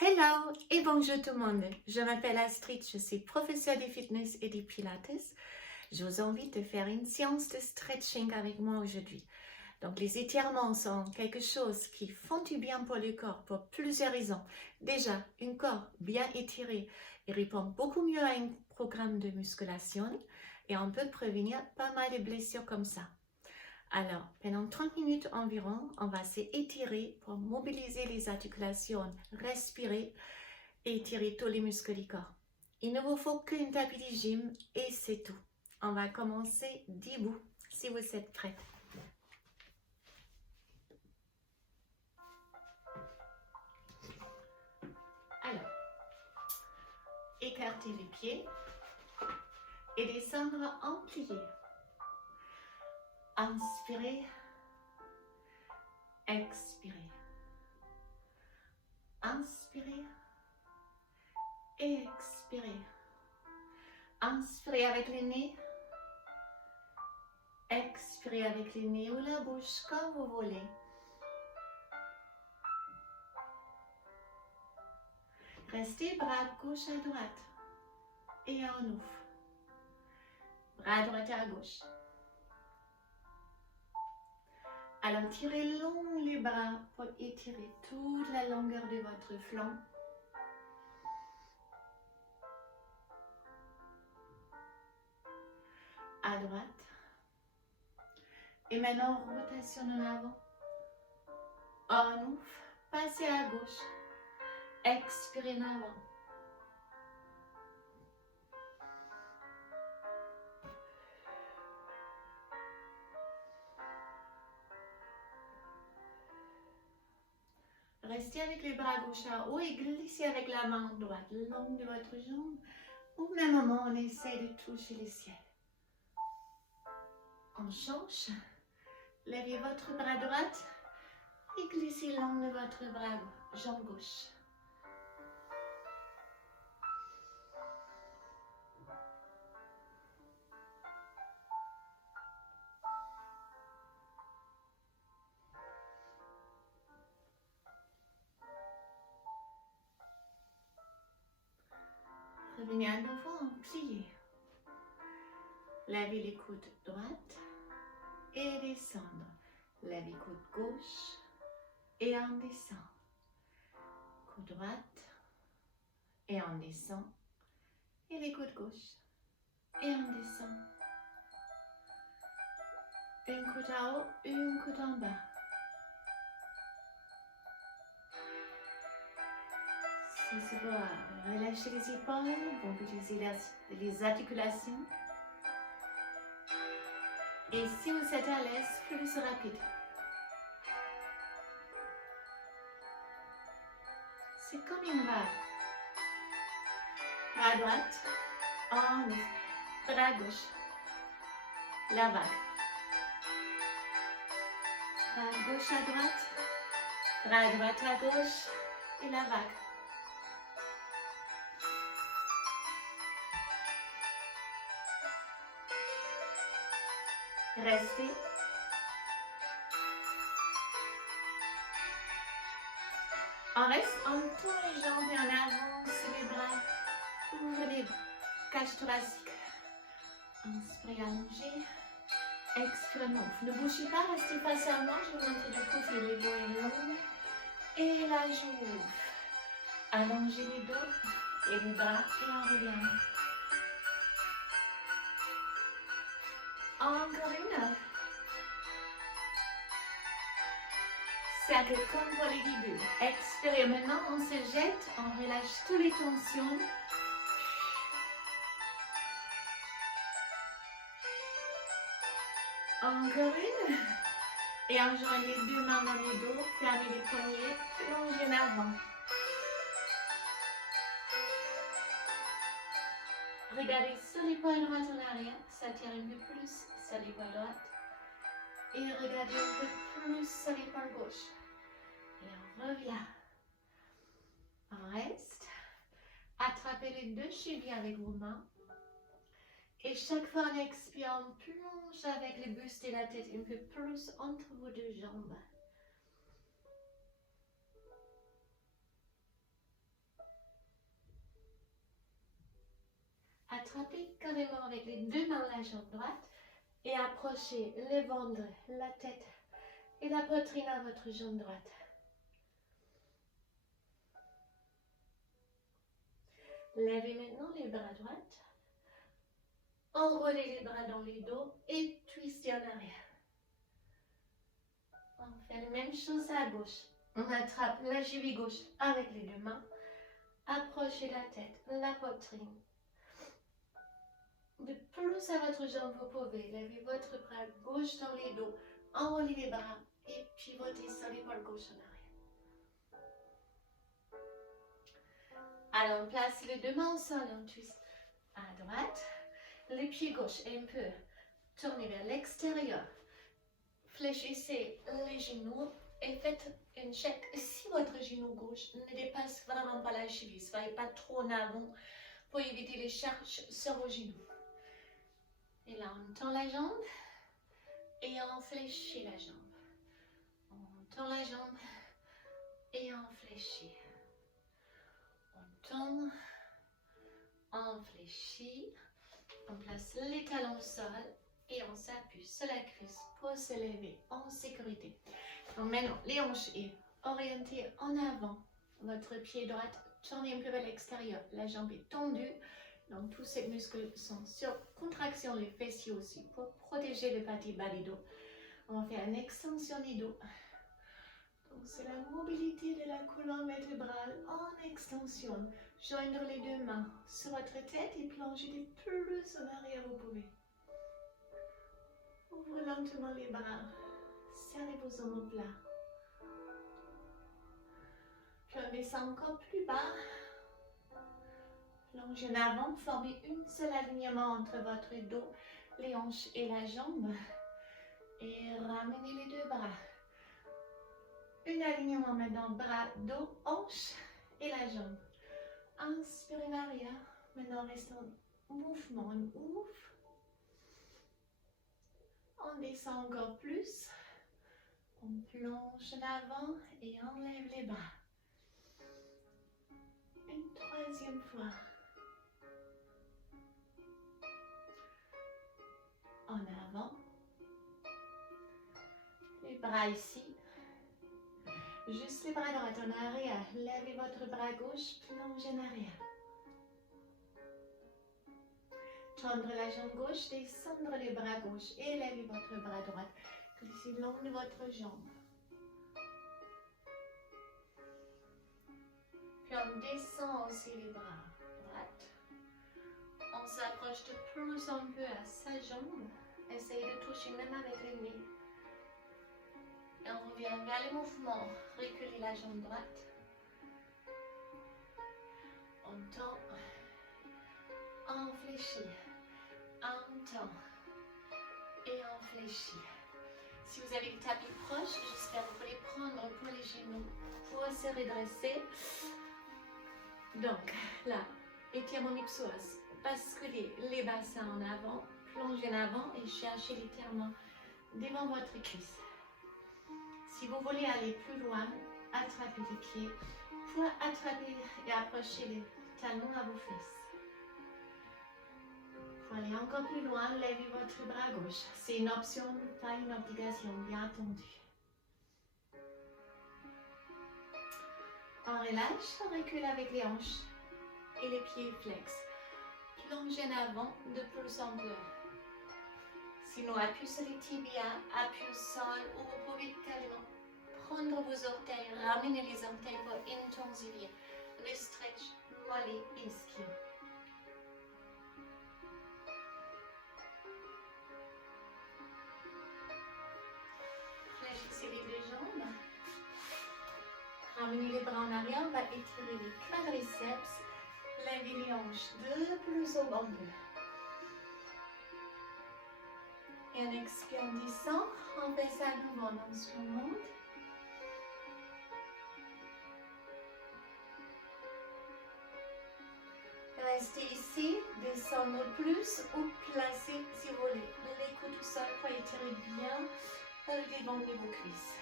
Hello et bonjour tout le monde. Je m'appelle Astrid, je suis professeure de fitness et de pilates. Je vous invite à faire une séance de stretching avec moi aujourd'hui. Donc les étirements sont quelque chose qui font du bien pour le corps pour plusieurs raisons. Déjà, un corps bien étiré, il répond beaucoup mieux à un programme de musculation et on peut prévenir pas mal de blessures comme ça. Alors, pendant 30 minutes environ, on va s'étirer pour mobiliser les articulations, respirer et étirer tous les muscles du corps. Il ne vous faut qu'une tapis de gym et c'est tout. On va commencer debout si vous êtes prêts. Alors, écartez les pieds et descendre en plié. Inspirez, expirez. Inspirez, expirez. Inspirez avec le nez. Expirez avec le nez ou la bouche comme vous voulez. Restez bras gauche à droite et on ouvre. Bras droit à gauche. Alors tirez long les bras pour étirer toute la longueur de votre flanc. À droite. Et maintenant rotation en avant. On ouvre. Passez à gauche. Expirez en avant. Restez avec les bras gauche en haut et glissez avec la main droite le long de votre jambe. Au même moment, on essaie de toucher le ciel. On change. Levez votre bras droite et glissez le long de votre bras jambe gauche. Revenez à nouveau en plié. Levez les coudes droite et descendre. Levez coude gauche et on descend. Coude droite et on descend. Et les coudes gauche et on descend. Une coude en haut, une coude en bas. Si c'est bon, relâchez les épaules, mobilisez les articulations. Et si vous êtes à l'aise, plus rapide. C'est comme une vague. Bras droite, on ouvre. Bras gauche, la vague. Bras gauche à droite, bras droite à gauche et la vague. Restez. On reste, on tourne les jambes et on avance les bras. Ouvrez les cages thoraciques. Inspirez, allongez. Expirez, ouvre. Ne bougez pas, restez face à moi. Je vous montre du profil. Les dos est long. Et là, j'ouvre. Allongez les dos et les bras et on revient. Encore une. Cercle comme pour les débuts. Expirez. Maintenant, on se jette, on relâche toutes les tensions. Encore une. Et on joint les deux mains dans les dos, fermez les poignets, plongez en avant. Regardez sur l'épaule droite en arrière, ça tire un peu plus sur l'épaule droite. Et regardez un peu plus sur l'épaule gauche. Et on revient. On reste. Attrapez les deux chevilles avec vos mains. Et chaque fois on expire, on plonge avec le buste et la tête un peu plus entre vos deux jambes. attrapez carrément avec les deux mains la jambe droite et approchez le ventre, la tête et la poitrine à votre jambe droite. Levez maintenant les bras droits. Enroulez les bras dans les dos et twistez en arrière. On fait la même chose à gauche. On attrape la cheville gauche avec les deux mains. Approchez la tête, la poitrine. De plus à votre jambe, vous pouvez lever votre bras gauche dans les dos, enroulez les bras et pivotez sur l'épaule gauche en arrière. Alors, on place les deux mains au sol, on twist à droite. Le pied gauche est un peu tourné vers l'extérieur. Fléchissez les genoux et faites un check. Si votre genou gauche ne dépasse vraiment pas la cheville, soyez pas trop en avant pour éviter les charges sur vos genoux. Et là, on tend la jambe et on fléchit la jambe. On tend la jambe et on fléchit. On tend, on fléchit. On place les talons au sol et on s'appuie sur la cuisse pour se lever en sécurité. Donc maintenant, les hanches sont orientées en avant. Votre pied droit tourne un peu vers l'extérieur. La jambe est tendue. Donc tous ces muscles sont sur contraction, les fessiers aussi, pour protéger le partie bas du dos. On va faire une extension du dos. Donc c'est la mobilité de la colonne vertébrale en extension. Joindre les deux mains sur votre tête et plonger le plus en arrière vous pouvez. Ouvrez lentement les bras. Serrez vos omoplates. Puis on descend encore plus bas. Plongez en avant, formez un seul alignement entre votre dos, les hanches et la jambe. Et ramenez les deux bras. Un alignement maintenant, bras, dos, hanches et la jambe. Inspirez en arrière. Maintenant, restez en mouvement. On ouvre. On descend encore plus. On plonge en avant et on lève les bras. Une troisième fois. En avant. Les bras ici. Juste les bras droits en arrière. Levez votre bras gauche, plongez en arrière. Tendre la jambe gauche, descendre les bras gauche et levez votre bras droit. Glissez le long de votre jambe. Puis on descend aussi les bras droits. On s'approche de plus en peu à sa jambe. Essayez de toucher même avec les nez. Et on revient vers le mouvement. Reculez la jambe droite. On tend. On fléchit. On tend. Et on fléchit. Si vous avez le tapis proche, j'espère que vous pouvez prendre pour les genoux pour se redresser. Donc là, étirement ipsos. Basculez les bassins en avant. Plongez en avant et cherchez l'étirement devant votre cuisse. Si vous voulez aller plus loin, attrapez les pieds pour attraper et approcher les talons à vos fesses. Pour aller encore plus loin, levez votre bras gauche. C'est une option, pas une obligation, bien entendu. On relâche, on recule avec les hanches et les pieds flex. Plongez en avant de plus en plus. Sinon, appuyez sur les tibias, appuyez au sol, ou vous pouvez carrément prendre vos orteils, ramener les orteils pour intensifier le stretch mollet ischio. Fléchissez les deux jambes. Ramenez les bras en arrière, on va étirer les quadriceps, levez les hanches de plus au bas. Et on expire, on descend, on fait ça à nouveau, on se remonte. Restez ici, descendre plus ou placer si vous voulez les coudes au sol pour étirer bien le devant de vos cuisses.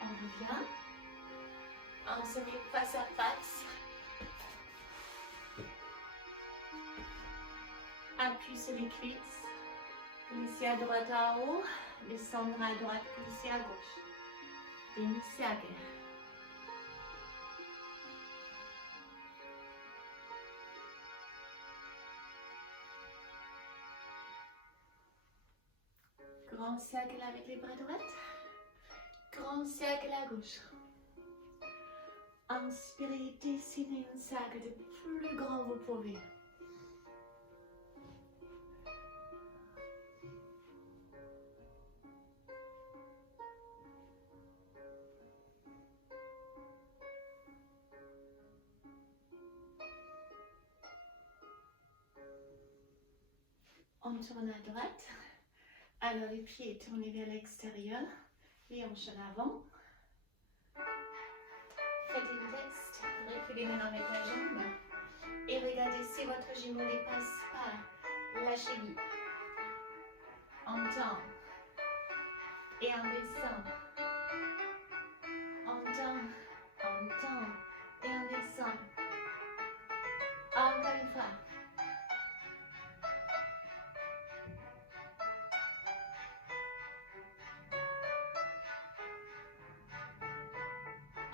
On revient. On se met face à face. Appui sur les cuisses. Glissez à droite en haut. Descendre à droite, glisser à gauche. Demi-cercle. Grand cercle avec les bras droits. Grand cercle à gauche. Inspirez, dessinez un cercle le plus grand vous pouvez. On tourne à droite. Alors les pieds tournés vers l'extérieur. Les hanches en avant. Faites une test. Reculez maintenant avec la jambe. Et regardez si votre genou ne dépasse pas la cheville. On tend. Et on descend. On tend. Et on descend. Encore une fois.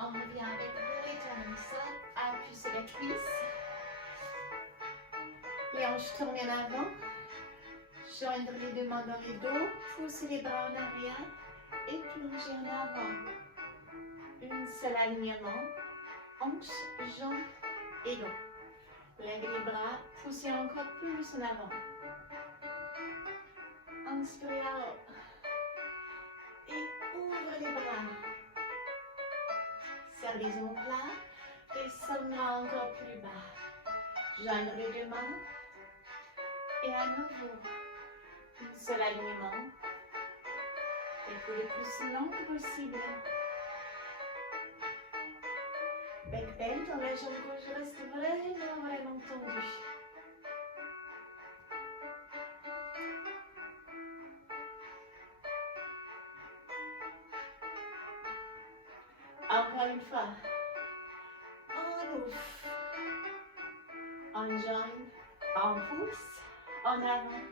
On revient avec le return sol, appui sur la cuisse. Les hanches tournées en avant. Joindre les deux mains dans les dos. Poussez les bras en arrière et plonger en avant. Un seul alignement. Hanches, jambes et dos. Lèvez les bras, poussez encore plus en avant. Inspirez à haut. Et ouvre les bras. Serre les omoplates, descendez encore plus bas. Joindre les deux mains. Et à nouveau, un seul alignement. Faites-vous le plus long que possible. Bec bend dans la jambe gauche reste vraiment tendue. Encore une fois. On ouvre. On joint. On pousse. En avant.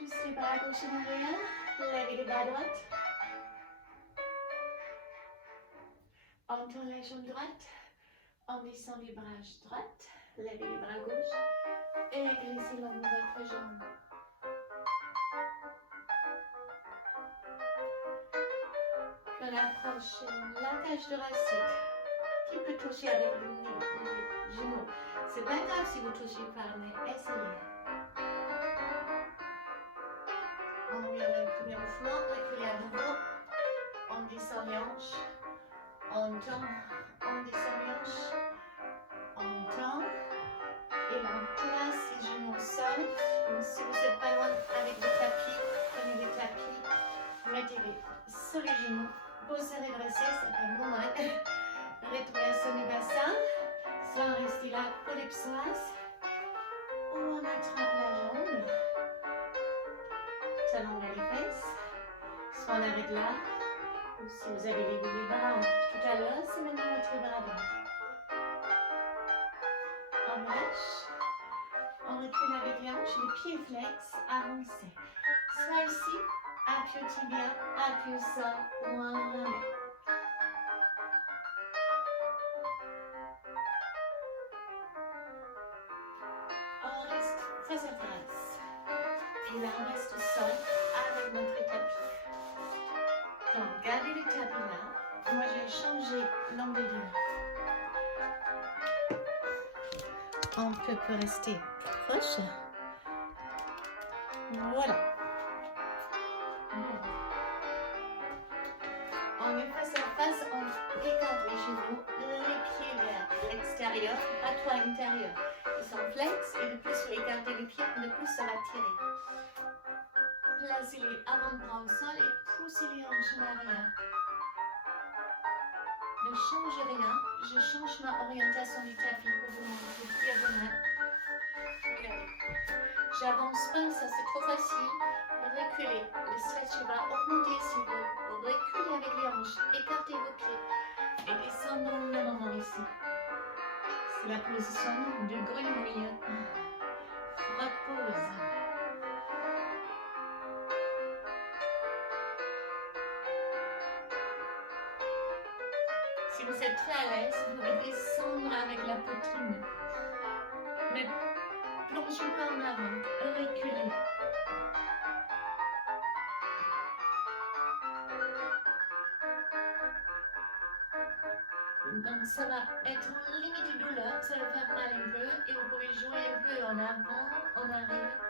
Juste les bras gauche en arrière. Levez les bras droite. On tourne la jambe droite. On descend les bras droite. Levez les bras gauche. Et glissez le long de votre jambe. On approche la cage thoracique qui peut toucher avec le genou. C'est pas grave si vous touchez pas, mais essayez. On revient dans le premier mouvement, reculez à nouveau. On descend les hanches. On tend, on descend les hanches. On tend. Et là, on place les genoux au sol. Donc, si vous n'êtes pas loin avec le tapis, prenez le tapis. Mettez-les sur les genoux. Posez redresser, ça fait moins mal. Rétroversion du bassin. Soit rester là pour les psoas. Ou on attrape la jambe. Talon vers les fesses. Soit on arrête là. Ou si vous avez levé les bras tout à l'heure, c'est maintenant votre bras droit. On lâche. On recule avec les hanches, les pieds flex, avancez. Soit ici, appui au tibia, appui au sol, ou un remet. On reste face à face. Et là, on reste au sol avec notre tapis. Donc, gardez le tapis là. Moi, je vais changer l'angle du mur. On peut rester proche. Voilà. On est face à face, on écarte les genoux, les pieds vers l'extérieur, pas toi intérieur. Ils sont flex et de plus vous écartez les pieds, de plus ça va tirer. Placez les avant-bras au sol et poussez les hanches en arrière. Ne changez rien, je change ma orientation du tapis pour vous montrer diagonale. Regardez. J'avance pas, ça c'est trop facile. reculez. Le stretch va augmenter si vous reculez avec les hanches. Écartez vos pieds et descendons au même moment ici. C'est la position de grenouille. Repose. Si vous êtes très à l'aise, vous pouvez descendre avec la poitrine. Mais plongez pas en avant, reculez. Donc ça va être limite de douleur, ça va faire mal un peu et vous pouvez jouer un peu en avant, en arrière,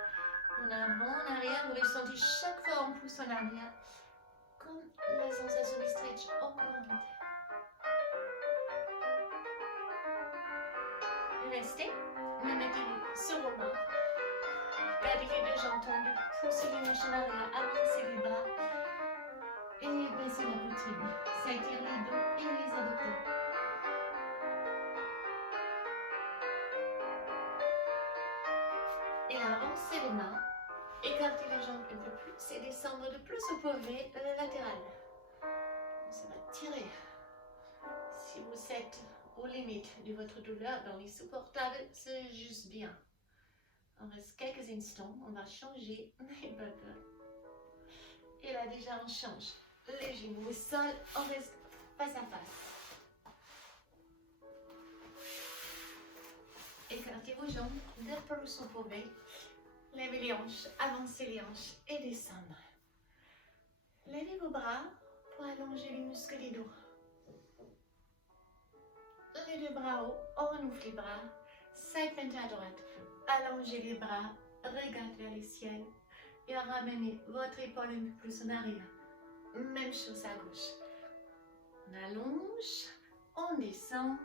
en avant, en arrière. Vous ressentez chaque fois on pousse en arrière, comme la sensation du stretch augmente. Restez, mais mettez-vous sur vos mains. Gardez les deux jambes tendues, poussez les hanches en arrière, avancez les bras et baissez la poitrine. Ça étire les dos et les adducteurs. Et avancez les mains, écartez les jambes un peu plus et descendre de plus au poignet latéral. Ça va tirer. Si vous êtes aux limites de votre douleur, dans les supportables, c'est juste bien. On reste quelques instants, on va changer les bumpers. Et là déjà on change. Les genoux au sol, on reste face à face. Écartez vos jambes de plus au poignet. Levez les hanches, avancez les hanches et descendre. Levez vos bras pour allonger les muscles des dos. Les deux bras haut, on ouvre les bras, side bend à droite. Allongez les bras, regardez vers le ciel et ramenez votre épaule un peu plus en arrière. Même chose à gauche. On allonge, on descend,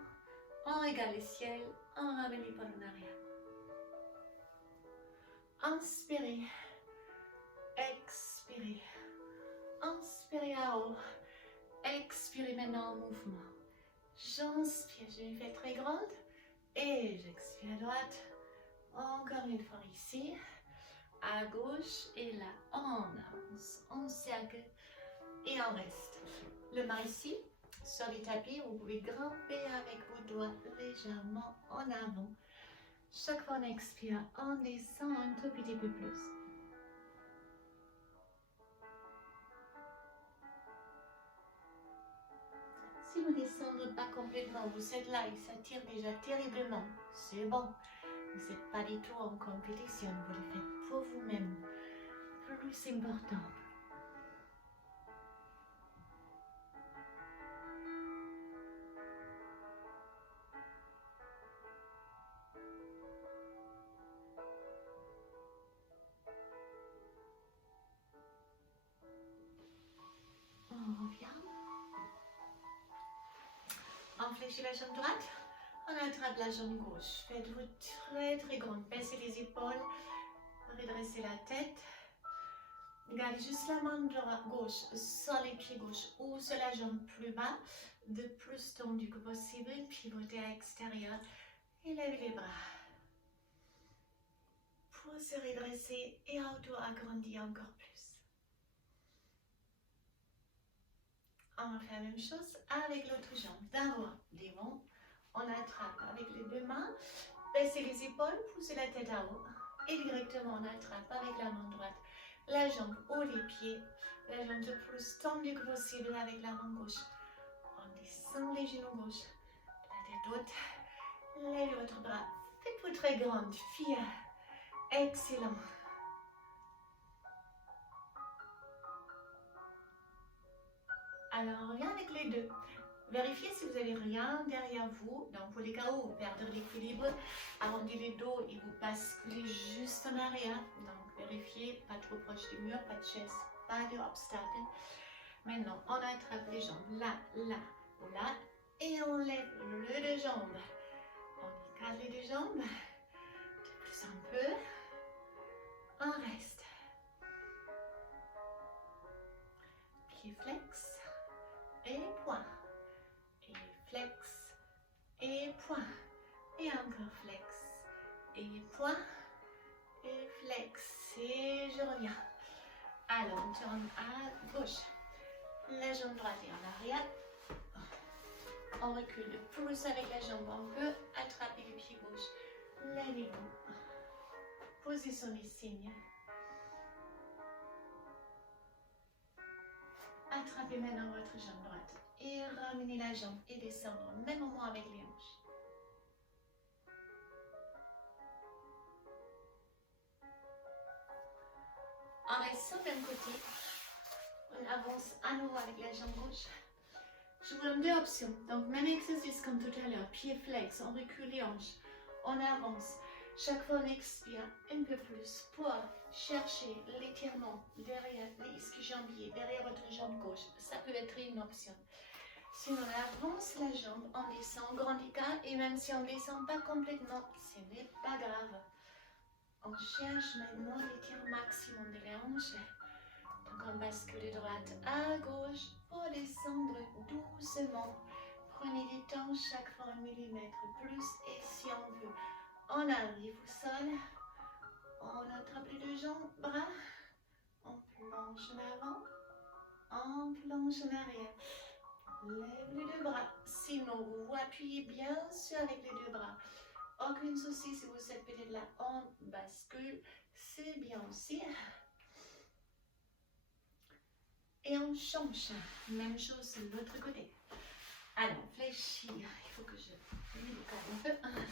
on regarde le ciel, on ramène l'épaule en arrière. Inspirez, expirez, inspirez à haut, expirez maintenant en mouvement. J'inspire, je me fais très grande et j'expire à droite. Encore une fois ici, à gauche et là on avance, on cercle et on reste. Le bas ici, sur les tapis, vous pouvez grimper avec vos doigts légèrement en avant. Chaque fois on expire, on descend un tout petit peu plus. Si vous ne descendez pas complètement, vous êtes là et ça tire déjà terriblement, c'est bon. Vous n'êtes pas du tout en compétition, vous le faites pour vous-même. Plus important. On revient. On fléchit la jambe droite. On attrape la jambe gauche. Faites-vous très très grande. Baissez les épaules. Redressez la tête. Gardez juste la main gauche sur les pieds gauches ou sur la jambe plus bas. De plus tendu que possible. Pivotez à l'extérieur. Et levez les bras. Pour se redresser et auto-agrandir encore plus. On va faire la même chose avec l'autre jambe. D'abord, devant. On attrape avec les deux mains. Baissez les épaules, poussez la tête à haut. Et directement, on attrape avec la main droite. La jambe ou les pieds. La jambe le plus tendue que possible avec la main gauche. On descend les genoux gauche. La tête haute. Levez votre bras. Faites-vous très grande. Fière. Excellent. Alors, on revient avec les deux. Vérifiez si vous n'avez rien derrière vous. Donc, pour les cas où vous perdez l'équilibre, arrondissez les dos et vous basculez juste en arrière. Donc, vérifiez, pas trop proche du mur, pas de chaise, pas d'obstacle. Maintenant, on attrape les jambes là, là ou là. Et on lève les deux jambes. On écarte les deux jambes. De plus un peu. On reste. Pied flex. Et point. Et flex. Et point. Et encore flex. Et point. Et flex. Et je reviens. Alors, on tourne à gauche. La jambe droite est en arrière. On recule le pouce avec la jambe. On peut attraper le pied gauche. Levez-vous. Position des signes. Attrapez maintenant votre jambe droite. Et ramenez la jambe et descendre au même moment avec les hanches. On reste sur le même côté. On avance à nouveau avec la jambe gauche. Je vous donne deux options. Donc, même exercice comme tout à l'heure. Pied flex, on recule les hanches. On avance. Chaque fois, on expire un peu plus pour chercher l'étirement derrière les ischio-jambiers, derrière votre jambe gauche. Ça peut être une option. Sinon, on avance la jambe, on descend, grand écart. Et même si on ne descend pas complètement, ce n'est pas grave. On cherche maintenant l'étirement maximum de la hanche. Donc on bascule de droite à gauche pour descendre doucement. Prenez du temps chaque fois 1 millimètre plus. Et si on veut, on arrive au sol. On attrape les deux jambes, bras. On planche en avant. On planche en arrière. Lève les deux bras. Sinon, vous vous appuyez bien sûr avec les deux bras. Aucun souci si vous êtes peut-être là, on bascule, c'est bien aussi. Et on change, même chose de l'autre côté. Alors, fléchir, il faut que je mette le cadre un peu.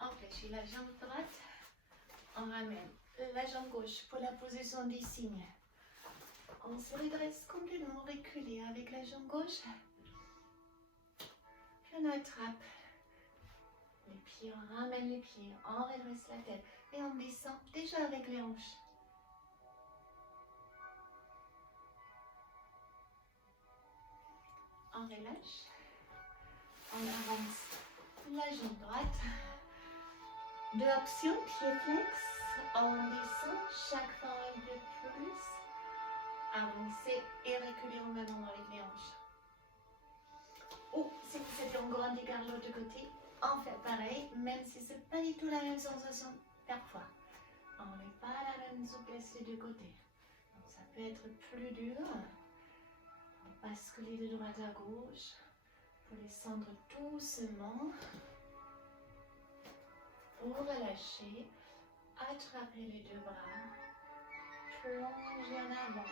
On fléchit la jambe droite, on ramène la jambe gauche pour la position des signes. On se redresse complètement reculé avec la jambe gauche. Puis on attrape les pieds, on ramène les pieds, on redresse la tête et on descend déjà avec les hanches. On relâche, on avance la jambe droite. Deux options, pied flex, on descend chaque fois un peu plus. Avancer et reculer en même temps avec les hanches. Ou si vous êtes en grand écart de l'autre côté, on fait pareil, même si ce n'est pas du tout la même sensation parfois. On n'est pas à la même souplesse des deux côtés. Donc ça peut être plus dur. On basculer de droite à gauche pour descendre doucement. Pour relâcher, attraper les deux bras, plonger en avant,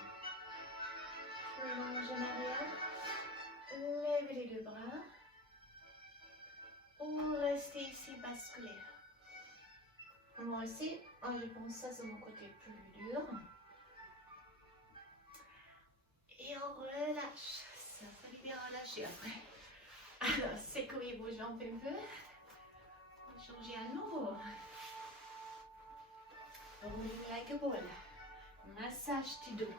plonger en arrière, levez les deux bras. Ou restez ici, basculer. Moi aussi, je pense ça c'est mon côté plus dur. Et on relâche. Ça fait bien relâcher après. Alors, secouez vos jambes un peu. On va changer à nouveau. Rolling like a ball. Massage du dos.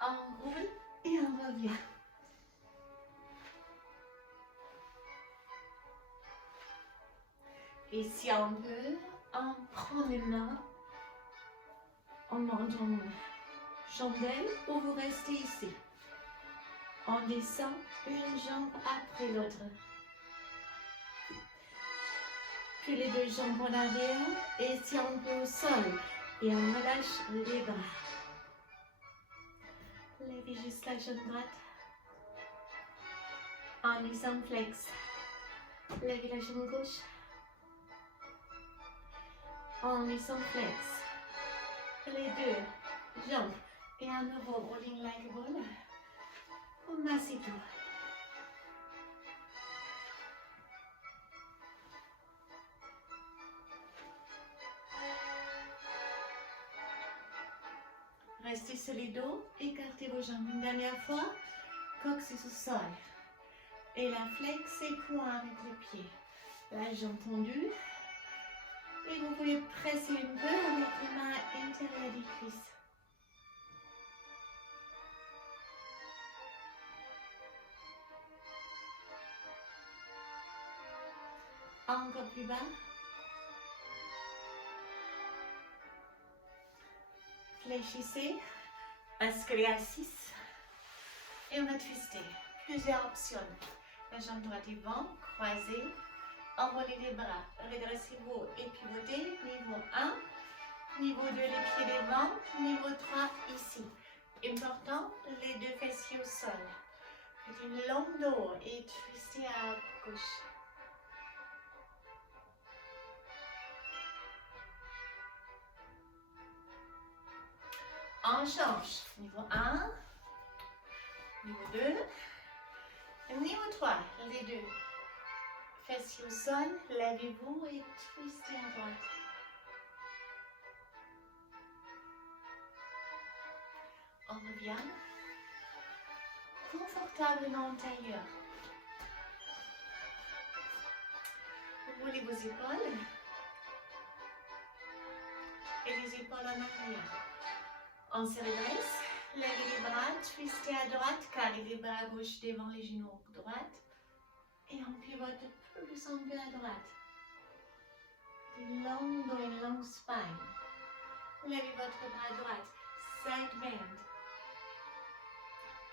On roule et on revient. Et si on veut, on prend les mains, on monte en chandelle ou vous restez ici. On descend une jambe après l'autre. Puis les deux jambes en arrière et si on peut au sol. Et on relâche les bras. Levez juste la jambe droite. On descend flex. Levez la jambe gauche. On descend flex. Les deux jambes. Et à nouveau, rolling like a ball. On masse tout. Restez sur les dos, écartez vos jambes une dernière fois, coccyx au sol. Et la flex et poing avec les pieds. La jambe tendue. Et vous pouvez presser un peu avec les mains intérieures des cuisses. Encore plus bas. Fléchissez, basculez à 6 et on va twister. Plusieurs options. La jambe droite est vent, croisée, enroulez les bras, redressez-vous et pivotez. Niveau 1, Niveau 2, les pieds devant. Niveau 3, ici. Important, les deux fessiers au sol. Une longue dos et twisté à gauche. On change. Niveau 1, niveau 2, niveau 3, les deux. Fessiers au sol, levez-vous et twistez à droite. On revient. Confortablement en tailleur. Vous roulez vos épaules. Et les épaules en arrière. On se redresse. Levez les bras, twistez à droite, carrez les bras gauche devant les genoux droite. Et on pivote plus un peu à droite. Long dos et long spine. Levez votre bras droite. Side bend.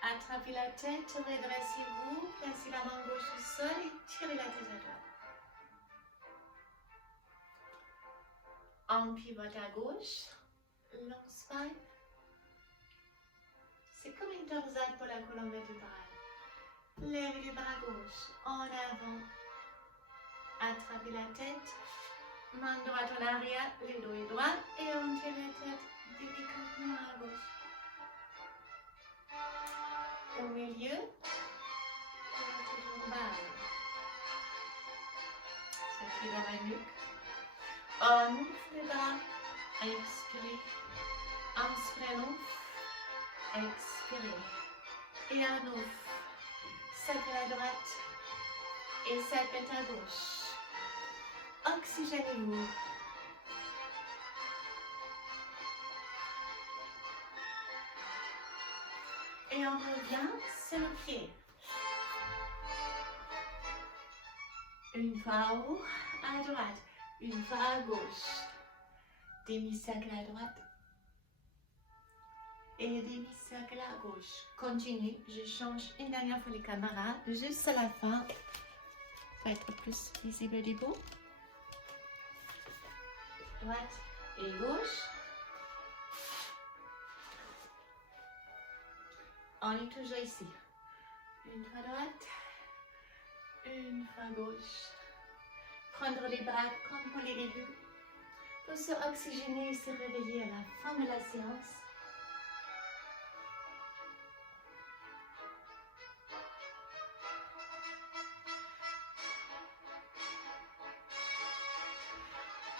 Attrapez la tête, redressez-vous, placez la main gauche au sol et tirez la tête à droite. On pivote à gauche, long spine. C'est comme une torsade pour la colonne vertébrale. Levez les bras gauche, en avant. Attrapez la tête, main droite en arrière, le dos est droit et on tire la tête délicatement à gauche. Au milieu, en bas. Ça fait dans la nuque. On ouvre les bras, expirez. Inspirez, on ouvre, expirez. Et on ouvre. Serpent à droite et serpent à gauche. Oxygénez-vous. Et on revient sur le pied. Une fois en haut, à droite. Une fois à gauche. Demi-cercle à droite. Et demi-cercle à gauche. Continue. Je change une dernière fois les caméras. Juste à la fin. Pour être plus visible du bout. Droite et gauche. On est toujours ici. Une fois droite, une fois gauche. Prendre les bras comme pour les débuts. Pour se oxygéner et se réveiller à la fin de la séance.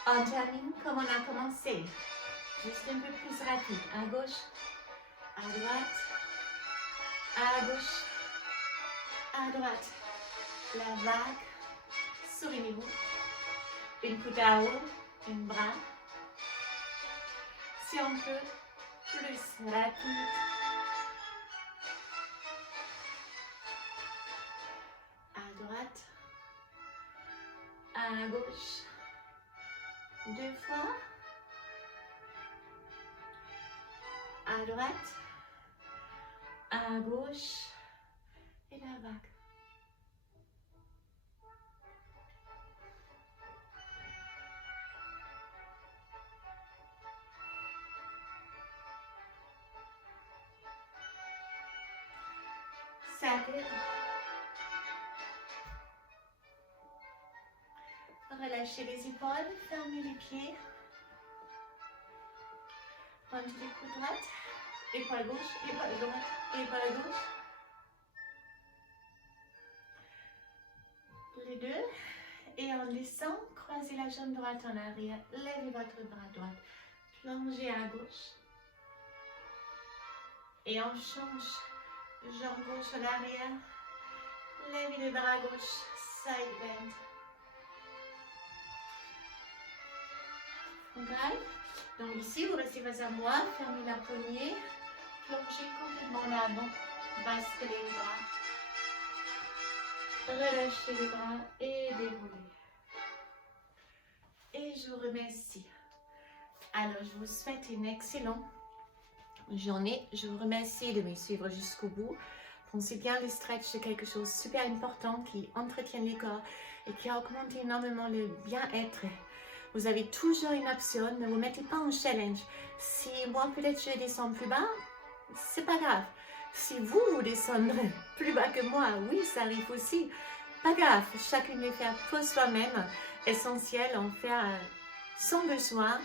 On termine comme on a commencé. Juste un peu plus rapide. À gauche, à droite. À gauche, à droite, la vague, souvenez-vous, une coude à haut, une bras, si on peut, plus rapide, à droite, à gauche, deux fois, à droite, à gauche et la vague. Cercle. Relâchez les épaules, fermez les pieds. Pointe les coudes droite, épaule gauche, épaule droite, épaule gauche. Les deux. Et on descend, croisez la jambe droite en arrière, levez votre bras droit, plongez à gauche. Et on change, jambe gauche en arrière, levez les bras gauche, side bend. Frontal. Donc ici, vous restez face à moi, fermez la poignée, plongez complètement en avant, basculez les bras. Relâchez les bras et déroulez. Et je vous remercie. Alors, je vous souhaite une excellente journée. Je vous remercie de me suivre jusqu'au bout. Pensez bien, le stretch, c'est quelque chose de super important qui entretient les corps et qui augmente énormément le bien-être Vous avez toujours une option, ne vous mettez pas en challenge. Si moi peut-être je descends plus bas, c'est pas grave. Si vous descendrez plus bas que moi, oui, ça arrive aussi. Pas grave, chacune les faire pour soi-même. Essentiel, en faire son besoin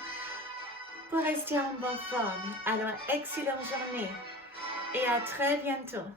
pour rester en bonne forme. Alors, excellente journée et à très bientôt.